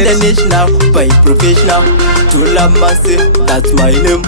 international by professional. Tula Mase, that's my name.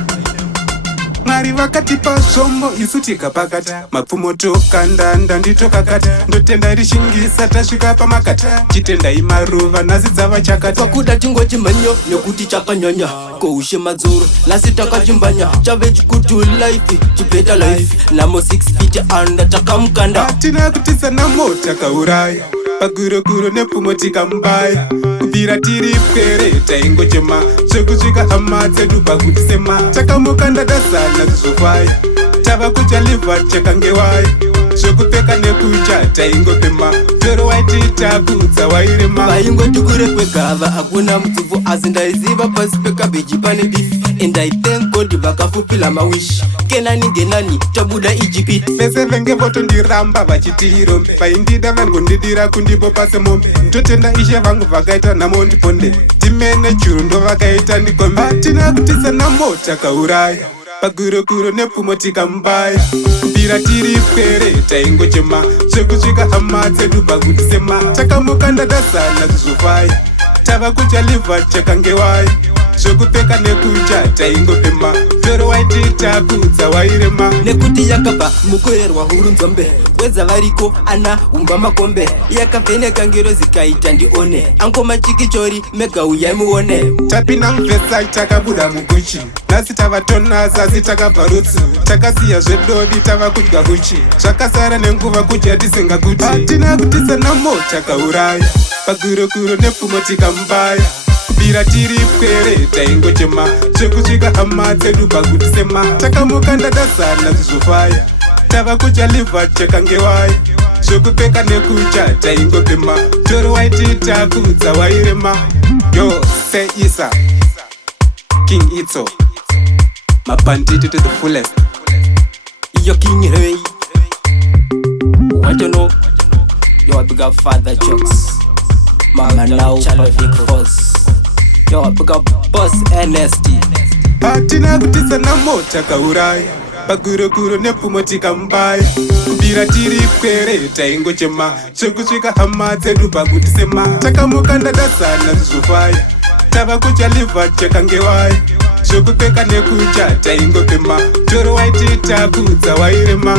Mwari vakatipa zvombo isu tikapakata mapfumo tokandanda nditokakata ndotenda rishingisa tasvika pamakata chitendai maruva nhasi dzava chakata pakuda tingoti mhanyo nekuti chakanyanya koushe madzoro nhasi takachimbanya chave chikutu life chibeta life namo 6 feet under takamukanda hatina kutisa namo takauraya paguroguro nepfumo tikamubaya kubvira tiri pwere taingochema zvekusvika hama dzedu pakutisema takamukanda dasana zvizokwaya tava kucha livha chakangewaya zvekupfeka nekucha taingopema toro waititakudza wairema vaingoti kure kwegava hakuna mutsuvu asi ndaiziva pasi pekabeji pane beef and I thank God vakafupila mawishi kenani ngenani tabuda Egypt vese venge votondiramba vachitirombe vaindida vangondidira kundipopa semombe ndotenda ishe vangu vakaita namo ndiponde timene churu ndo vakaita ndikombe hatina kutisa namo takauraya pagurokuro nepfumo tikamubaya kubvira tiri pwere taingochema zvekusvika hama dzedu pakutisema takamukanda dasana zvizokwaya tava kucha livha chakangewaya zvekupfeka nekucha taingopema toro waititakudza wairema nekuti yakabva mukorerwa huru nzombe wedza variko ana umba makombe yakavheneka ngero zikaita ndione angoma chikichori mega uyai muone tapinda muvhesai takabuda muguchi nhasi tavatona zasi takabva rutsu takasiya zvedodi tava kudya uchi zvakasara nenguva kudya tisingakuti hatina kutisa namo takauraya pagurokuro nepfumo tikamubaya kubvira tiri pwere taingochema zvekusvika hama dzedu pakutisema takamukanda dasana zvizokwaya tava kucha livha chakangewaya zvekupfeka nekucha taingopema toro waititakudza wairema yo seisa King Itso mabanditi to the fullest yo King Ray want to know yo big up father jokes mama now Big Force yo big up boss NST hatina kutisa namo takauraya pagurokuro nepfumo tikamubaya kubvira tiri pwere taingochema zvekusvika hama dzedu pakutisema takamukanda dasana zvizokwaya tava kucha livha chakangewaya zvekupfeka nekucha taingopema toro waititakudza wairema